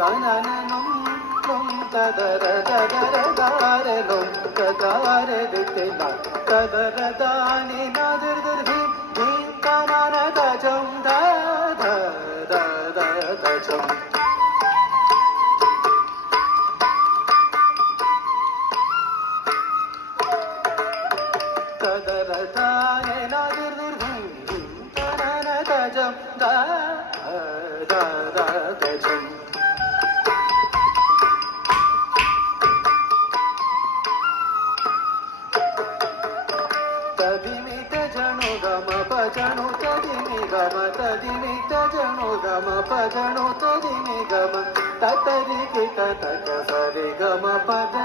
தனனும் ததர ததர தாரலும் ததாரதித்தில ததரதானி நதிர்திர்தி தீந்தனன தஜம் தத தஜம் ததரதானி நதிர்திர்தி தீந்தனன தஜம் தஜம் तदिमित जनु गम पजनु तदिमि गम तदिमित जनु गम पजनु तदिमि गम ततरि कित तक सरि गम पद